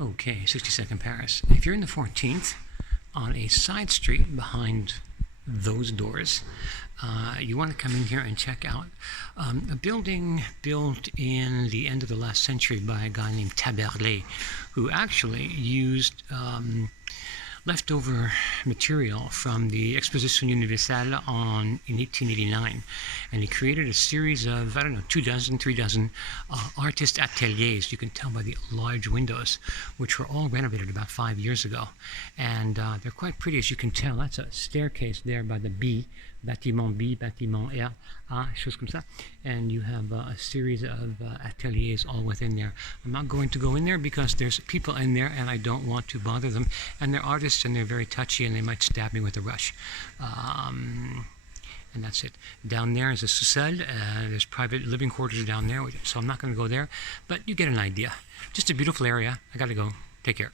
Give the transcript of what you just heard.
Okay, 62nd Paris. If you're in the 14th, on a side street behind those doors, you want to come in here and check out a building built in the end of the last century by a guy named Taberlet, who actually used leftover material from the Exposition Universelle in 1889, and he created a series of, I don't know, 3 artist ateliers. You can tell by the large windows, which were all renovated about 5 years ago, and they're quite pretty, as you can tell. That's a staircase there by the B, bâtiment B, bâtiment R, choses comme ça, and you have a series of ateliers all within there. I'm not going to go in there because there's people in there and I don't want to bother them, and they're artists and they're very touchy and they might stab me with a rush. And that's it. Down there is a sous-sol. There's private living quarters down there, so I'm not going to go there, but you get an idea. Just a beautiful area. I got to go. Take care.